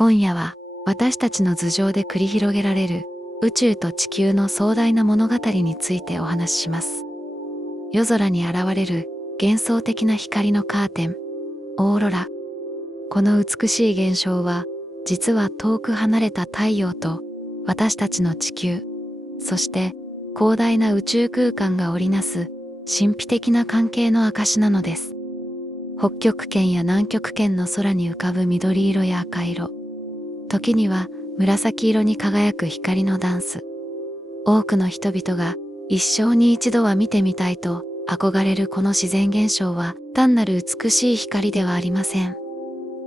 今夜は私たちの頭上で繰り広げられる宇宙と地球の壮大な物語についてお話しします。夜空に現れる幻想的な光のカーテン、オーロラ。この美しい現象は実は遠く離れた太陽と私たちの地球、そして広大な宇宙空間が織りなす神秘的な関係の証なのです。北極圏や南極圏の空に浮かぶ緑色や赤色、時には紫色に輝く光のダンス。多くの人々が一生に一度は見てみたいと憧れるこの自然現象は単なる美しい光ではありません。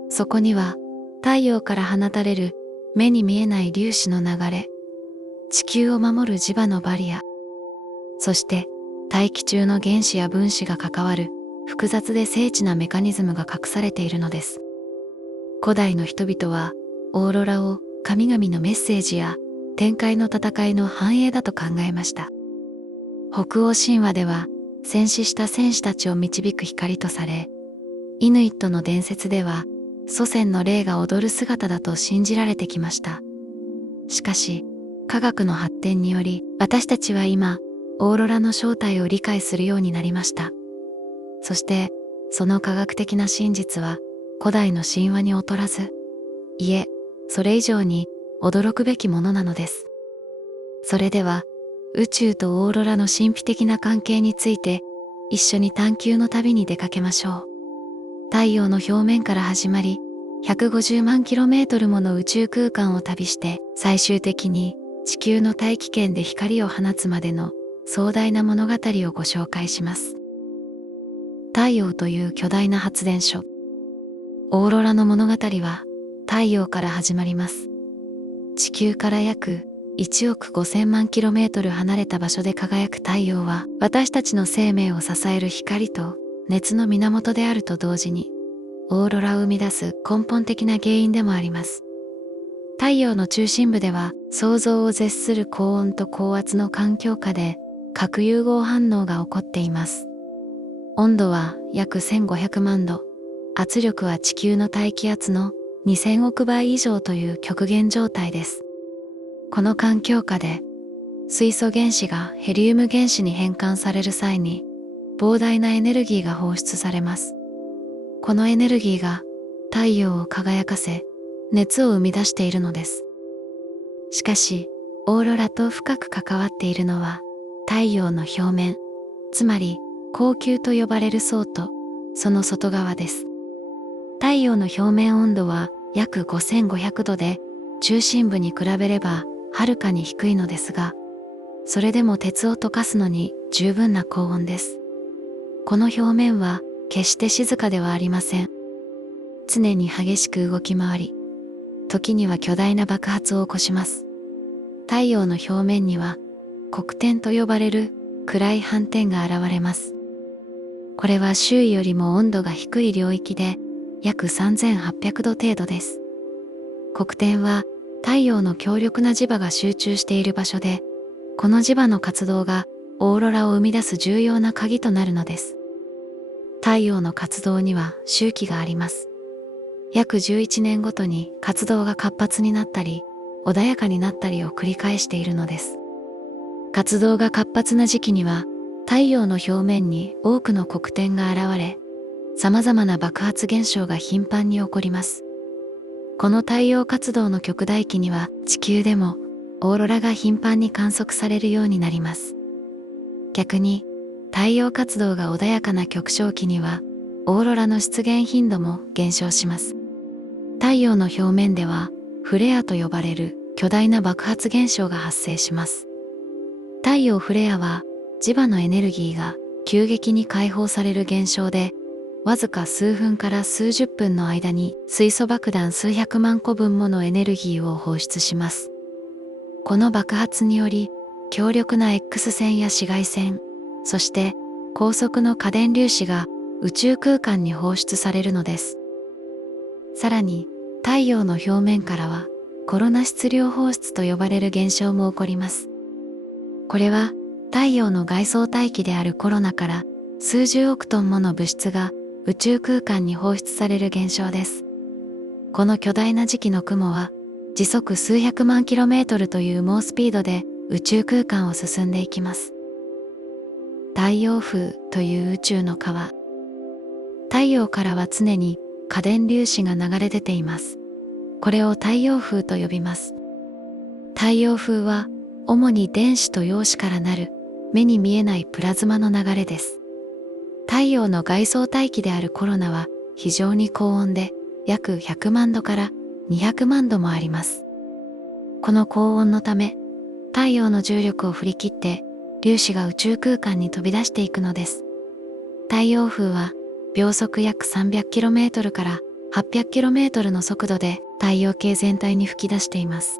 そこには太陽から放たれる目に見えない粒子の流れ、地球を守る磁場のバリア、そして大気中の原子や分子が関わる複雑で精緻なメカニズムが隠されているのです。古代の人々はオーロラを神々のメッセージや天界の戦いの繁栄だと考えました。北欧神話では戦死した戦士たちを導く光とされ、イヌイットの伝説では祖先の霊が踊る姿だと信じられてきました。しかし科学の発展により私たちは今オーロラの正体を理解するようになりました。そしてその科学的な真実は古代の神話に劣らず、いえ、それ以上に驚くべきものなのです。それでは宇宙とオーロラの神秘的な関係について一緒に探求の旅に出かけましょう。太陽の表面から始まり150万キロメートルもの宇宙空間を旅して最終的に地球の大気圏で光を放つまでの壮大な物語をご紹介します。太陽という巨大な発電所。オーロラの物語は太陽から始まります。地球から約1億5000万キロメートル離れた場所で輝く太陽は私たちの生命を支える光と熱の源であると同時にオーロラを生み出す根本的な原因でもあります。太陽の中心部では想像を絶する高温と高圧の環境下で核融合反応が起こっています。温度は約1500万度、圧力は地球の大気圧の2000億倍以上という極限状態です。この環境下で水素原子がヘリウム原子に変換される際に膨大なエネルギーが放出されます。このエネルギーが太陽を輝かせ熱を生み出しているのです。しかしオーロラと深く関わっているのは太陽の表面、つまり光球と呼ばれる層とその外側です。太陽の表面温度は約5500度で中心部に比べればはるかに低いのですが、それでも鉄を溶かすのに十分な高温です。この表面は決して静かではありません。常に激しく動き回り、時には巨大な爆発を起こします。太陽の表面には黒点と呼ばれる暗い斑点が現れます。これは周囲よりも温度が低い領域で約3800度程度です。黒点は太陽の強力な磁場が集中している場所で、この磁場の活動がオーロラを生み出す重要な鍵となるのです。太陽の活動には周期があります。約11年ごとに活動が活発になったり、穏やかになったりを繰り返しているのです。活動が活発な時期には、太陽の表面に多くの黒点が現れ、様々な爆発現象が頻繁に起こります。この太陽活動の極大期には、地球でもオーロラが頻繁に観測されるようになります。逆に、太陽活動が穏やかな極小期には、オーロラの出現頻度も減少します。太陽の表面では、フレアと呼ばれる巨大な爆発現象が発生します。太陽フレアは、磁場のエネルギーが急激に解放される現象で、わずか数分から数十分の間に水素爆弾数百万個分ものエネルギーを放出します。この爆発により、強力な X 線や紫外線、そして高速の過電粒子が宇宙空間に放出されるのです。さらに、太陽の表面からはコロナ質量放出と呼ばれる現象も起こります。これは太陽の外層大気であるコロナから数十億トンもの物質が宇宙空間に放出される現象です。この巨大な磁気の雲は時速数百万キロメートルという猛スピードで宇宙空間を進んでいきます。太陽風という宇宙の川。太陽からは常に過電粒子が流れ出ています。これを太陽風と呼びます。太陽風は主に電子と陽子からなる目に見えないプラズマの流れです。太陽の外層大気であるコロナは非常に高温で約100万度から200万度もあります。この高温のため太陽の重力を振り切って粒子が宇宙空間に飛び出していくのです。太陽風は秒速約 300km から 800km の速度で太陽系全体に吹き出しています。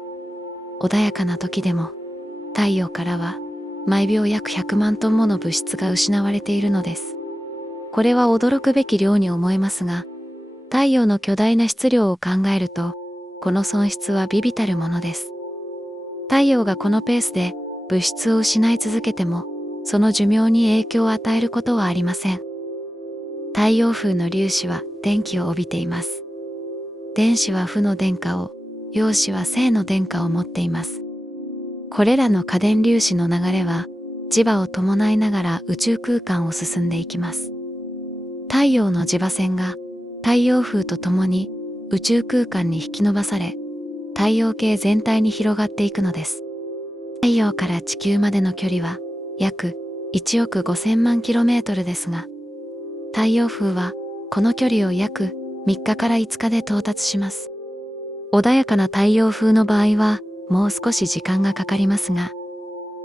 穏やかな時でも太陽からは毎秒約100万トンもの物質が失われているのです。これは驚くべき量に思えますが、太陽の巨大な質量を考えると、この損失は微々たるものです。太陽がこのペースで物質を失い続けても、その寿命に影響を与えることはありません。太陽風の粒子は電気を帯びています。電子は負の電荷を、陽子は正の電荷を持っています。これらの過電粒子の流れは、磁場を伴いながら宇宙空間を進んでいきます。太陽の磁場線が太陽風とともに宇宙空間に引き伸ばされ、太陽系全体に広がっていくのです。太陽から地球までの距離は約1億5000万 km ですが、太陽風はこの距離を約3日から5日で到達します。穏やかな太陽風の場合はもう少し時間がかかりますが、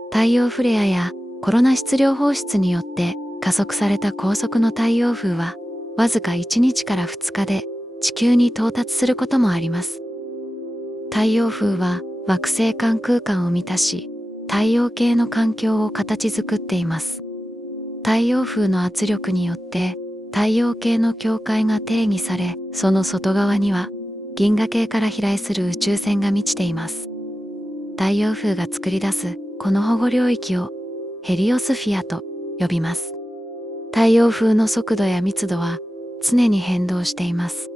太陽フレアやコロナ質量放出によって加速された高速の太陽風はわずか1日から2日で地球に到達することもあります。太陽風は惑星間空間を満たし、太陽系の環境を形作っています。太陽風の圧力によって太陽系の境界が定義され、その外側には銀河系から飛来する宇宙船が満ちています。太陽風が作り出すこの保護領域をヘリオスフィアと呼びます。太陽風の速度や密度は常に変動しています。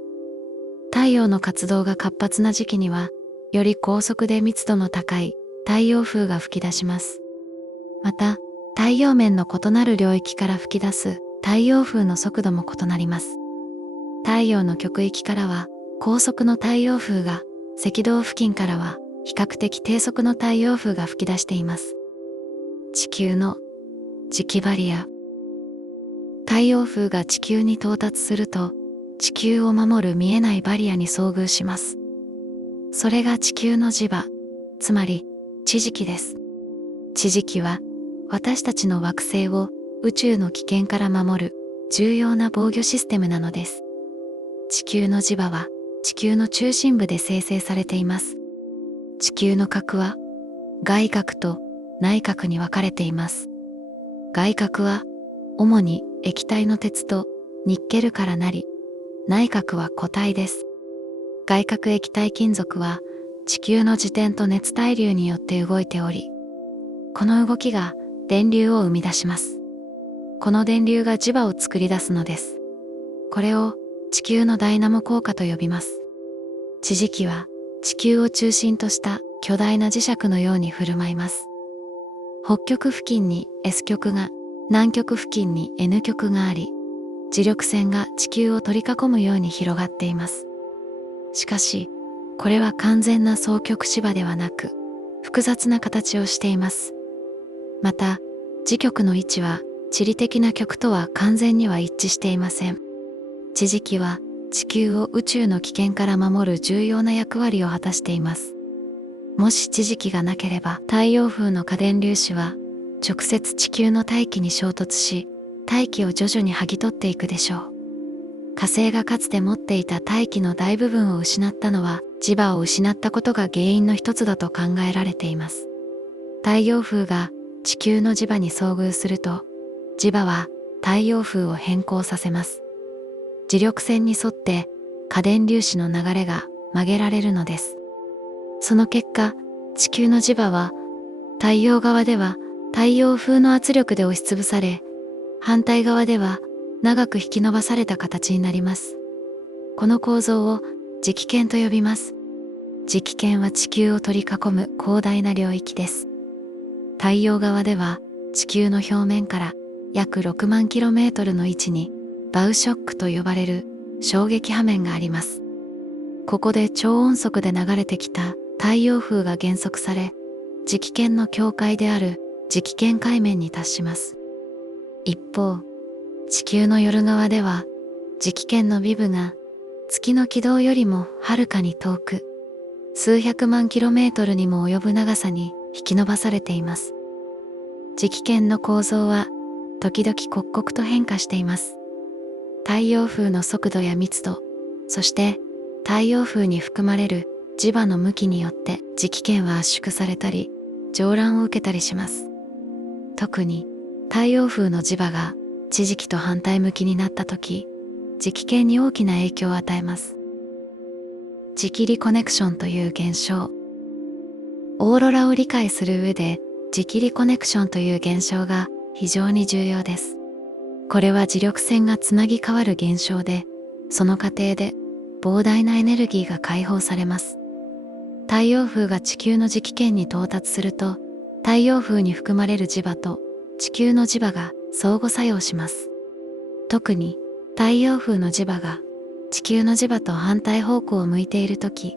太陽の活動が活発な時期には、より高速で密度の高い太陽風が吹き出します。また、太陽面の異なる領域から吹き出す太陽風の速度も異なります。太陽の極域からは高速の太陽風が、赤道付近からは比較的低速の太陽風が吹き出しています。地球の磁気バリア。太陽風が地球に到達すると、地球を守る見えないバリアに遭遇します。それが地球の磁場、つまり地磁気です。地磁気は私たちの惑星を宇宙の危険から守る重要な防御システムなのです。地球の磁場は地球の中心部で生成されています。地球の核は外核と内核に分かれています。外核は主に液体の鉄とニッケルからなり、内核は固体です。外核液体金属は地球の自転と熱対流によって動いており、この動きが電流を生み出します。この電流が磁場を作り出すのです。これを地球のダイナモ効果と呼びます。地磁気は地球を中心とした巨大な磁石のように振る舞います。北極付近に S 極が、南極付近に N 極があり、磁力線が地球を取り囲むように広がっています。しかし、これは完全な双極芝ではなく、複雑な形をしています。また、磁極の位置は地理的な極とは完全には一致していません。地磁気は地球を宇宙の危険から守る重要な役割を果たしています。もし地磁気がなければ、太陽風の過電粒子は直接地球の大気に衝突し、大気を徐々に剥ぎ取っていくでしょう。火星がかつて持っていた大気の大部分を失ったのは、磁場を失ったことが原因の一つだと考えられています。太陽風が地球の磁場に遭遇すると、磁場は太陽風を変更させます。磁力線に沿って過電粒子の流れが曲げられるのです。その結果、地球の磁場は太陽側では太陽風の圧力で押しつぶされ、反対側では長く引き伸ばされた形になります。この構造を磁気圏と呼びます。磁気圏は地球を取り囲む広大な領域です。太陽側では地球の表面から約6万 km の位置にバウショックと呼ばれる衝撃波面があります。ここで超音速で流れてきた太陽風が減速され、磁気圏の境界である磁気圏海面に達します。一方、地球の夜側では磁気圏のビブが月の軌道よりもはるかに遠く、数百万 km にも及ぶ長さに引き伸ばされています。磁気圏の構造は時々刻々と変化しています。太陽風の速度や密度、そして太陽風に含まれる磁場の向きによって磁気圏は圧縮されたり蒸乱を受けたりします。特に太陽風の磁場が地磁気と反対向きになった時、磁気圏に大きな影響を与えます。磁気リコネクションという現象。オーロラを理解する上で磁気リコネクションという現象が非常に重要です。これは磁力線がつなぎ変わる現象で、その過程で膨大なエネルギーが解放されます。太陽風が地球の磁気圏に到達すると、太陽風に含まれる磁場と地球の磁場が相互作用します。特に太陽風の磁場が地球の磁場と反対方向を向いているとき、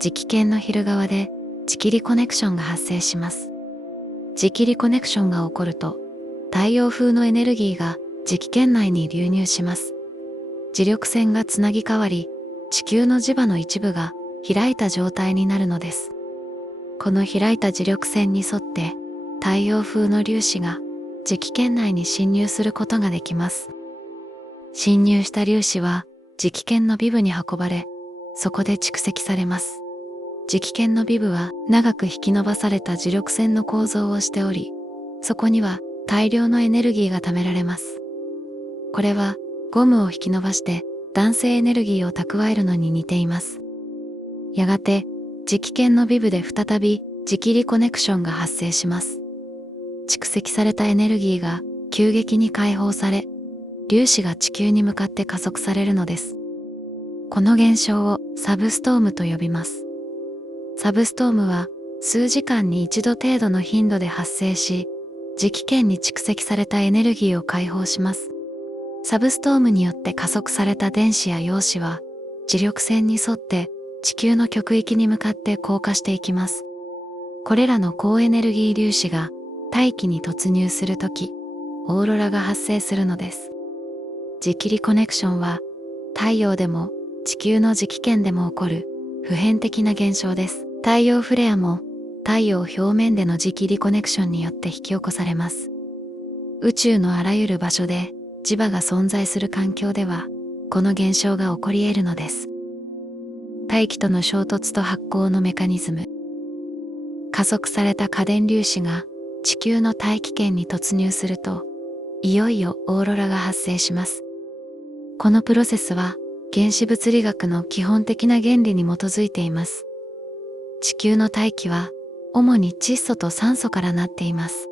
磁気圏の昼側で磁気リコネクションが発生します。磁気リコネクションが起こると、太陽風のエネルギーが磁気圏内に流入します。磁力線がつなぎ変わり、地球の磁場の一部が開いた状態になるのです。この開いた磁力線に沿って太陽風の粒子が磁気圏内に侵入することができます。侵入した粒子は磁気圏のビブに運ばれ、そこで蓄積されます。磁気圏のビブは長く引き伸ばされた磁力線の構造をしており、そこには大量のエネルギーが貯められます。これはゴムを引き伸ばして弾性エネルギーを蓄えるのに似ています。やがて磁気圏のビブで再び磁気リコネクションが発生します。蓄積されたエネルギーが急激に解放され、粒子が地球に向かって加速されるのです。この現象をサブストームと呼びます。サブストームは数時間に一度程度の頻度で発生し、磁気圏に蓄積されたエネルギーを解放します。サブストームによって加速された電子や陽子は磁力線に沿って地球の極域に向かって降下していきます。これらの高エネルギー粒子が大気に突入するとき、オーロラが発生するのです。磁気リコネクションは太陽でも地球の磁気圏でも起こる普遍的な現象です。太陽フレアも太陽表面での磁気リコネクションによって引き起こされます。宇宙のあらゆる場所で磁場が存在する環境では、この現象が起こり得るのです。大気との衝突と発光のメカニズム。加速された過電粒子が地球の大気圏に突入すると、いよいよオーロラが発生します。このプロセスは原子物理学の基本的な原理に基づいています。地球の大気は主に窒素と酸素からなっています。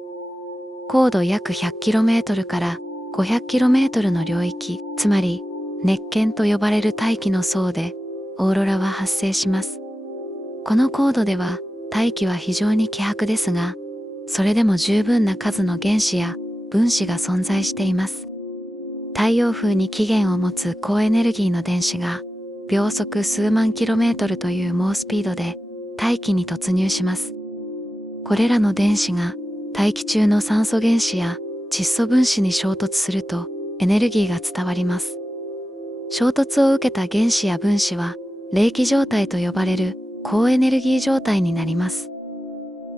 高度約 100km から 500km の領域、つまり熱圏と呼ばれる大気の層でオーロラは発生します。この高度では大気は非常に希薄ですが、それでも十分な数の原子や分子が存在しています。太陽風に起源を持つ高エネルギーの電子が秒速数万 km という猛スピードで大気に突入します。これらの電子が大気中の酸素原子や窒素分子に衝突するとエネルギーが伝わります。衝突を受けた原子や分子は冷気状態と呼ばれる高エネルギー状態になります。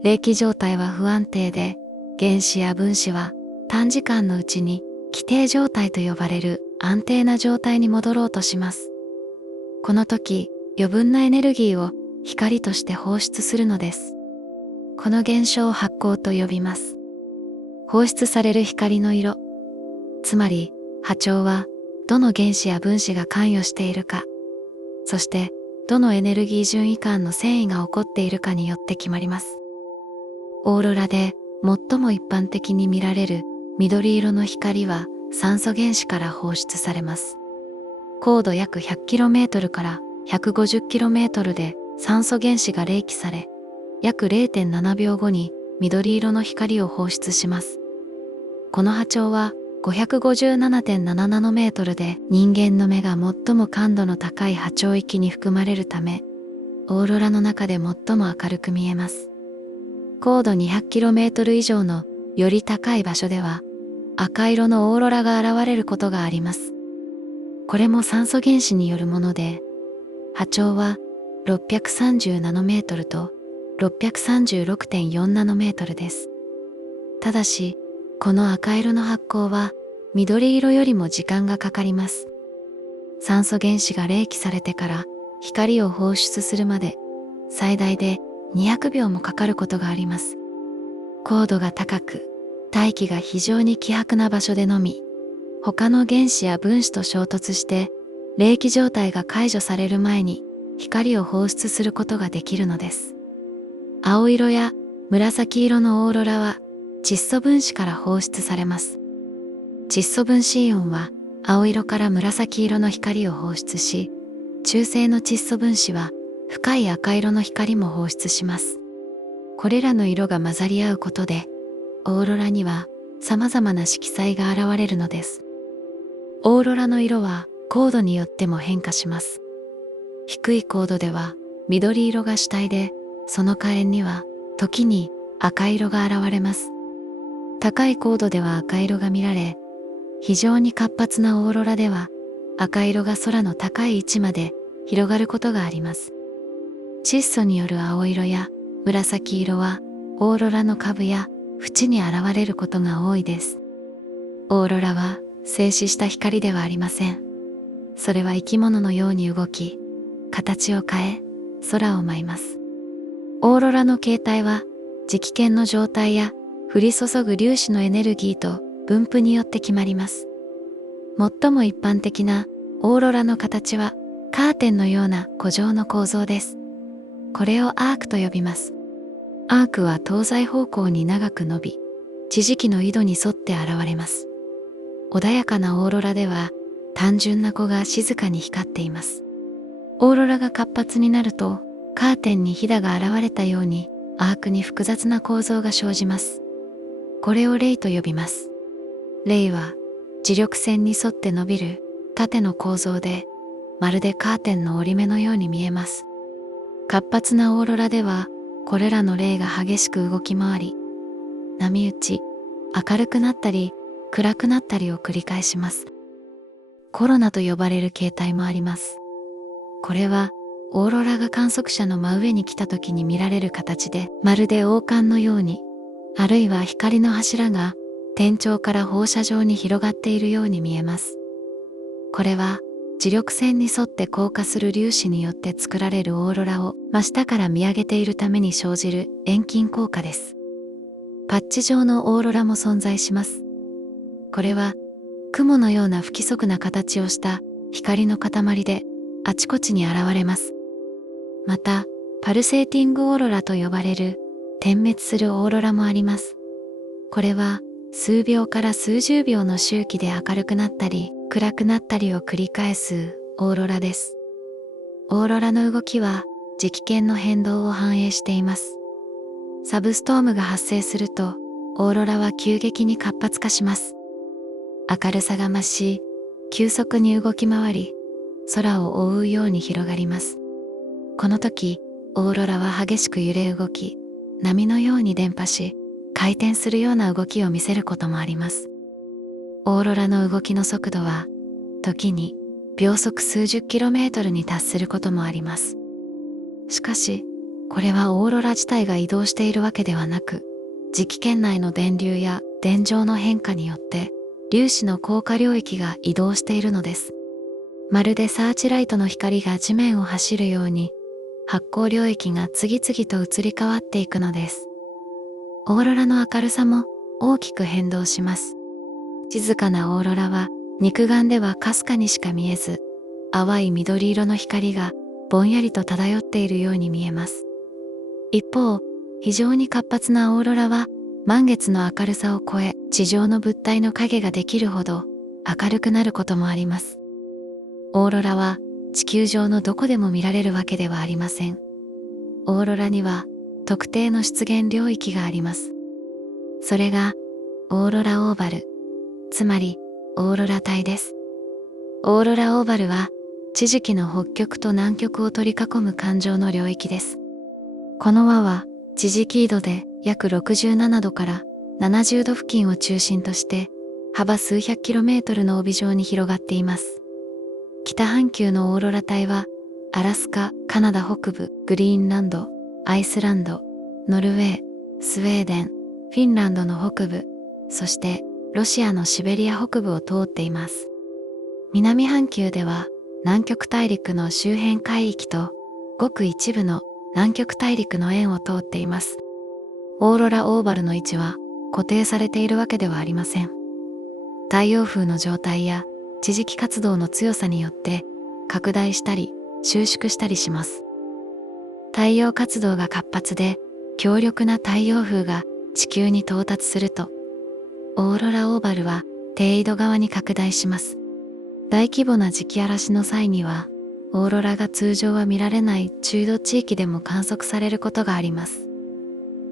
冷気状態は不安定で、原子や分子は短時間のうちに気定状態と呼ばれる安定な状態に戻ろうとします。この時、余分なエネルギーを光として放出するのです。この現象を発光と呼びます。放出される光の色、つまり波長はどの原子や分子が関与しているか、そしてどのエネルギー循位間の遷移が起こっているかによって決まります。オーロラで最も一般的に見られる緑色の光は酸素原子から放出されます。高度約 100km から 150km で酸素原子が冷気され、約 0.7 秒後に緑色の光を放出します。この波長は 557.7 ナノメートルで、人間の目が最も感度の高い波長域に含まれるため、オーロラの中で最も明るく見えます。高度 200km 以上のより高い場所では、赤色のオーロラが現れることがあります。これも酸素原子によるもので、波長は630ナノメートルと 636.4 ナノメートルです。ただし、この赤色の発光は緑色よりも時間がかかります。酸素原子が冷気されてから光を放出するまで最大で200秒もかかることがあります。高度が高く、大気が非常に希薄な場所でのみ、他の原子や分子と衝突して冷気状態が解除される前に光を放出することができるのです。青色や紫色のオーロラは窒素分子から放出されます。窒素分子イオンは青色から紫色の光を放出し、中性の窒素分子は深い赤色の光も放出します。これらの色が混ざり合うことで、オーロラには様々な色彩が現れるのです。オーロラの色は高度によっても変化します。低い高度では緑色が主体で、その火炎には時に赤色が現れます。高い高度では赤色が見られ、非常に活発なオーロラでは赤色が空の高い位置まで広がることがあります。窒素による青色や紫色はオーロラの下部や縁に現れることが多いです。オーロラは静止した光ではありません。それは生き物のように動き、形を変え、空を舞います。オーロラの形態は磁気圏の状態や降り注ぐ粒子のエネルギーと分布によって決まります。最も一般的なオーロラの形はカーテンのような弧状の構造です。これをアークと呼びます。アークは東西方向に長く伸び、地磁気の緯度に沿って現れます。穏やかなオーロラでは単純な弧が静かに光っています。オーロラが活発になると、カーテンにひだが現れたようにアークに複雑な構造が生じます。これをレイと呼びます。レイは磁力線に沿って伸びる縦の構造で、まるでカーテンの折り目のように見えます。活発なオーロラではこれらのレイが激しく動き回り、波打ち、明るくなったり暗くなったりを繰り返します。コロナと呼ばれる形態もあります。これはオーロラが観測者の真上に来た時に見られる形で、まるで王冠のように、あるいは光の柱が天頂から放射状に広がっているように見えます。これは磁力線に沿って降下する粒子によって作られるオーロラを真下から見上げているために生じる遠近効果です。パッチ状のオーロラも存在します。これは雲のような不規則な形をした光の塊であちこちに現れます。また、パルセーティングオーロラと呼ばれる点滅するオーロラもあります。これは数秒から数十秒の周期で明るくなったり暗くなったりを繰り返すオーロラです。オーロラの動きは磁気圏の変動を反映しています。サブストームが発生すると、オーロラは急激に活発化します。明るさが増し、急速に動き回り、空を覆うように広がります。この時、オーロラは激しく揺れ動き、波のように伝播し、回転するような動きを見せることもあります。オーロラの動きの速度は、時に秒速数十キロメートルに達することもあります。しかし、これはオーロラ自体が移動しているわけではなく、磁気圏内の電流や電場の変化によって、粒子の降下領域が移動しているのです。まるでサーチライトの光が地面を走るように、発光領域が次々と移り変わっていくのです。オーロラの明るさも大きく変動します。静かなオーロラは肉眼ではかすかにしか見えず、淡い緑色の光がぼんやりと漂っているように見えます。一方、非常に活発なオーロラは満月の明るさを超え、地上の物体の影ができるほど明るくなることもあります。オーロラは地球上のどこでも見られるわけではありません。オーロラには特定の出現領域があります。それがオーロラオーバル、つまりオーロラ帯です。オーロラオーバルは地磁気の北極と南極を取り囲む環状の領域です。この輪は地磁気緯度で約67度から70度付近を中心として幅数百キロメートルの帯状に広がっています。北半球のオーロラ帯はアラスカ、カナダ北部、グリーンランド、アイスランド、ノルウェー、スウェーデン、フィンランドの北部、そしてロシアのシベリア北部を通っています。南半球では南極大陸の周辺海域とごく一部の南極大陸の縁を通っています。オーロラオーバルの位置は固定されているわけではありません。太陽風の状態や地磁気活動の強さによって拡大したり収縮したりします。太陽活動が活発で強力な太陽風が地球に到達すると、オーロラオーバルは低緯度側に拡大します。大規模な磁気嵐の際には、オーロラが通常は見られない中緯度地域でも観測されることがあります。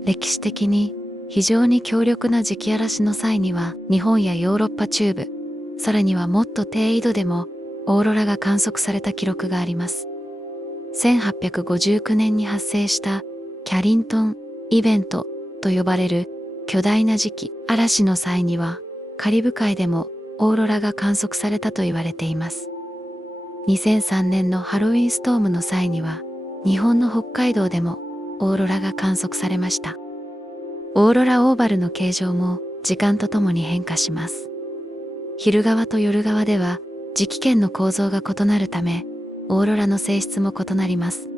歴史的に非常に強力な磁気嵐の際には、日本やヨーロッパ中部、さらにはもっと低緯度でもオーロラが観測された記録があります。1859年に発生したキャリントンイベントと呼ばれる巨大な磁気嵐の際には、カリブ海でもオーロラが観測されたと言われています。2003年のハロウィンストームの際には、日本の北海道でもオーロラが観測されました。オーロラオーバルの形状も時間とともに変化します。昼側と夜側では磁気圏の構造が異なるため、オーロラの性質も異なります。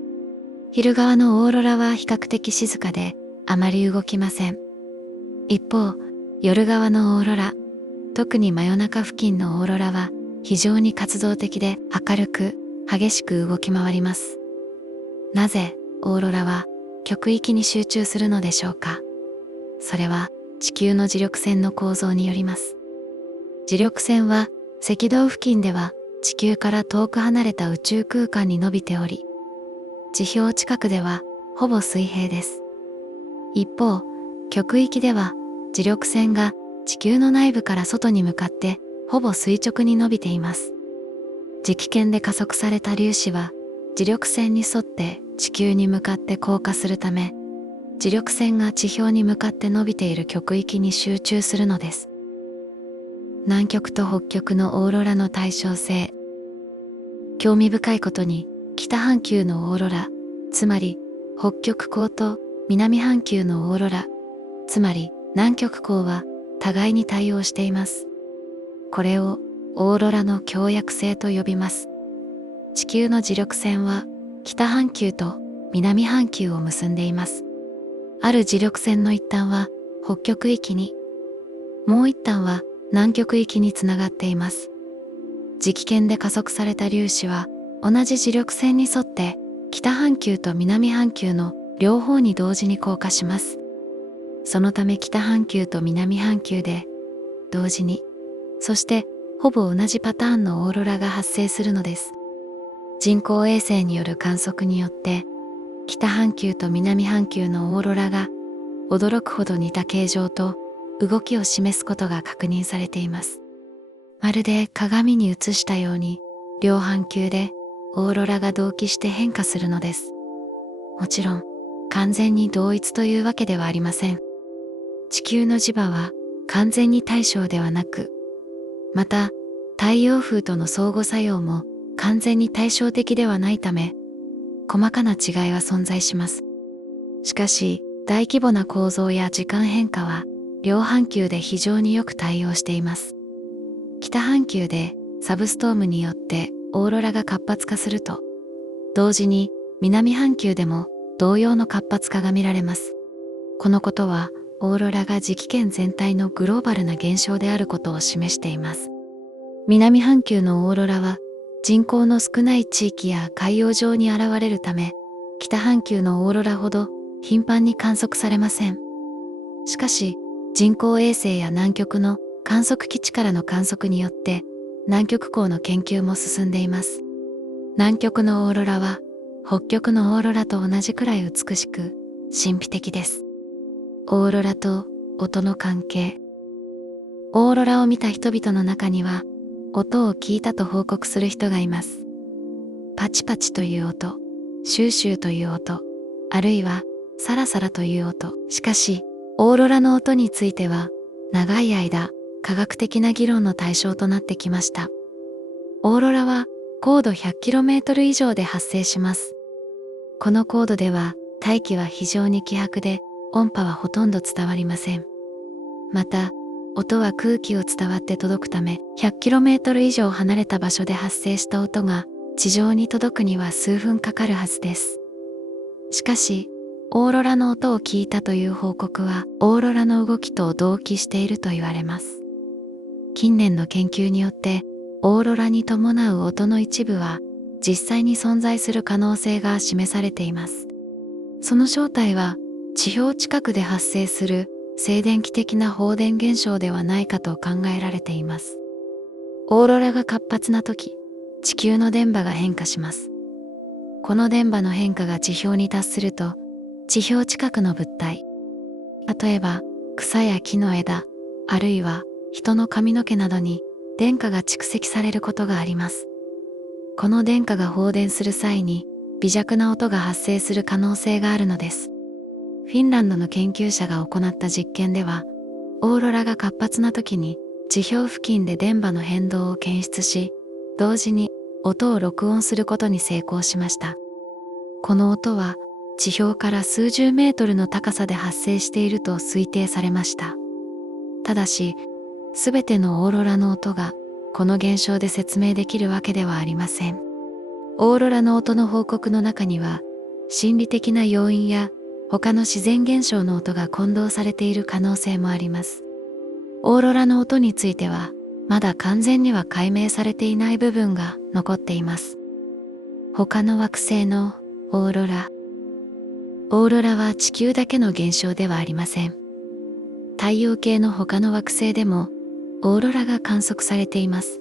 昼側のオーロラは比較的静かであまり動きません。一方、夜側のオーロラ、特に真夜中付近のオーロラは非常に活動的で明るく激しく動き回ります。なぜオーロラは極域に集中するのでしょうか。それは地球の磁力線の構造によります。磁力線は赤道付近では地球から遠く離れた宇宙空間に伸びており、地表近くではほぼ水平です。一方、極域では磁力線が地球の内部から外に向かってほぼ垂直に伸びています。磁気圏で加速された粒子は磁力線に沿って地球に向かって降下するため、磁力線が地表に向かって伸びている極域に集中するのです。南極と北極のオーロラの対称性。興味深いことに、北半球のオーロラ、つまり北極光と南半球のオーロラ、つまり南極光は互いに対応しています。これをオーロラの協約性と呼びます。地球の磁力線は北半球と南半球を結んでいます。ある磁力線の一端は北極域に、もう一端は南極域につながっています。磁気圏で加速された粒子は同じ磁力線に沿って北半球と南半球の両方に同時に降下します。そのため北半球と南半球で同時に、そしてほぼ同じパターンのオーロラが発生するのです。人工衛星による観測によって北半球と南半球のオーロラが驚くほど似た形状と動きを示すことが確認されています。まるで鏡に映したように両半球でオーロラが同期して変化するのです。もちろん完全に同一というわけではありません。地球の磁場は完全に対称ではなく、また太陽風との相互作用も完全に対照的ではないため、細かな違いは存在します。しかし大規模な構造や時間変化は両半球で非常によく対応しています。北半球でサブストームによってオーロラが活発化すると、同時に南半球でも同様の活発化が見られます。このことはオーロラが磁気圏全体のグローバルな現象であることを示しています。南半球のオーロラは人口の少ない地域や海洋上に現れるため、北半球のオーロラほど頻繁に観測されません。しかし、人工衛星や南極の観測基地からの観測によって南極光の研究も進んでいます。南極のオーロラは北極のオーロラと同じくらい美しく神秘的です。オーロラと音の関係。オーロラを見た人々の中には音を聞いたと報告する人がいます。パチパチという音、シューシューという音、あるいはサラサラという音。しかし、オーロラの音については長い間科学的な議論の対象となってきました。オーロラは高度 100km 以上で発生します。この高度では大気は非常に希薄で音波はほとんど伝わりません。また、音は空気を伝わって届くため 100km 以上離れた場所で発生した音が地上に届くには数分かかるはずです。しかし、オーロラの音を聞いたという報告はオーロラの動きと同期していると言われます。近年の研究によってオーロラに伴う音の一部は実際に存在する可能性が示されています。その正体は地表近くで発生する静電気的な放電現象ではないかと考えられています。オーロラが活発な時、地球の電波が変化します。この電波の変化が地表に達すると、地表近くの物体、例えば草や木の枝、あるいは人の髪の毛などに電荷が蓄積されることがあります。この電荷が放電する際に微弱な音が発生する可能性があるのです。フィンランドの研究者が行った実験では、オーロラが活発な時に地表付近で電波の変動を検出し、同時に音を録音することに成功しました。この音は地表から数十メートルの高さで発生していると推定されました。ただし、すべてのオーロラの音がこの現象で説明できるわけではありません。オーロラの音の報告の中には、心理的な要因や他の自然現象の音が混同されている可能性もあります。オーロラの音については、まだ完全には解明されていない部分が残っています。他の惑星のオーロラ。オーロラは地球だけの現象ではありません。太陽系の他の惑星でもオーロラが観測されています。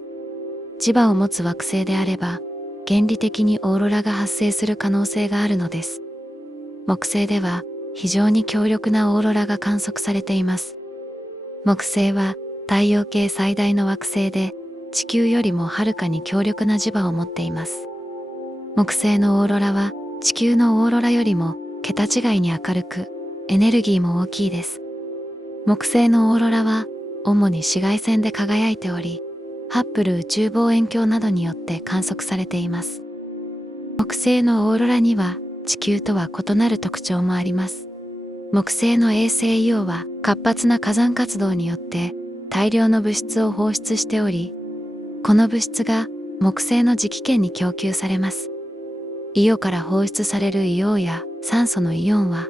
磁場を持つ惑星であれば、原理的にオーロラが発生する可能性があるのです。木星では非常に強力なオーロラが観測されています。木星は太陽系最大の惑星で、地球よりもはるかに強力な磁場を持っています。木星のオーロラは地球のオーロラよりも桁違いに明るく、エネルギーも大きいです。木星のオーロラは主に紫外線で輝いており、ハッブル宇宙望遠鏡などによって観測されています。木星のオーロラには地球とは異なる特徴もあります。木星の衛星イオは活発な火山活動によって大量の物質を放出しており、この物質が木星の大気圏に供給されます。イオから放出される硫黄や酸素のイオンは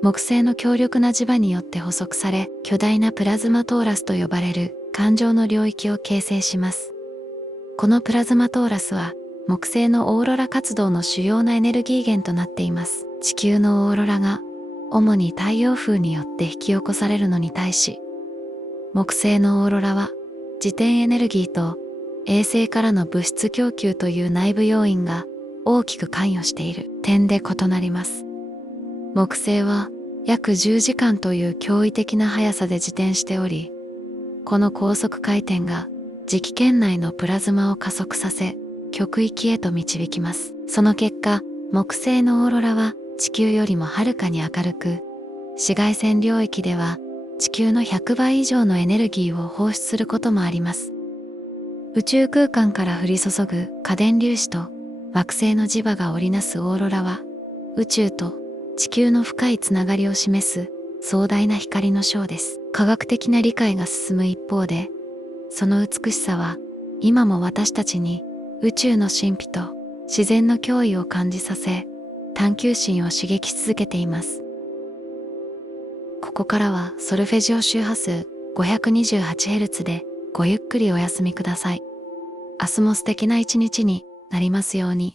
木星の強力な磁場によって捕捉され、巨大なプラズマトーラスと呼ばれる環状の領域を形成します。このプラズマトーラスは木星のオーロラ活動の主要なエネルギー源となっています。地球のオーロラが主に太陽風によって引き起こされるのに対し、木星のオーロラは自転エネルギーと衛星からの物質供給という内部要因が大きく関与している点で異なります。木星は約10時間という驚異的な速さで自転しており、この高速回転が大気圏内のプラズマを加速させ、極域へと導きます。その結果、木星のオーロラは地球よりもはるかに明るく、紫外線領域では地球の100倍以上のエネルギーを放出することもあります。宇宙空間から降り注ぐ過電粒子と惑星の磁場が織りなすオーロラは、宇宙と地球の深いつながりを示す壮大な光のショーです。科学的な理解が進む一方で、その美しさは今も私たちに宇宙の神秘と自然の脅威を感じさせ、探求心を刺激し続けています。ここからはソルフェジオ周波数 528Hz でごゆっくりお休みください。明日も素敵な一日になりますように。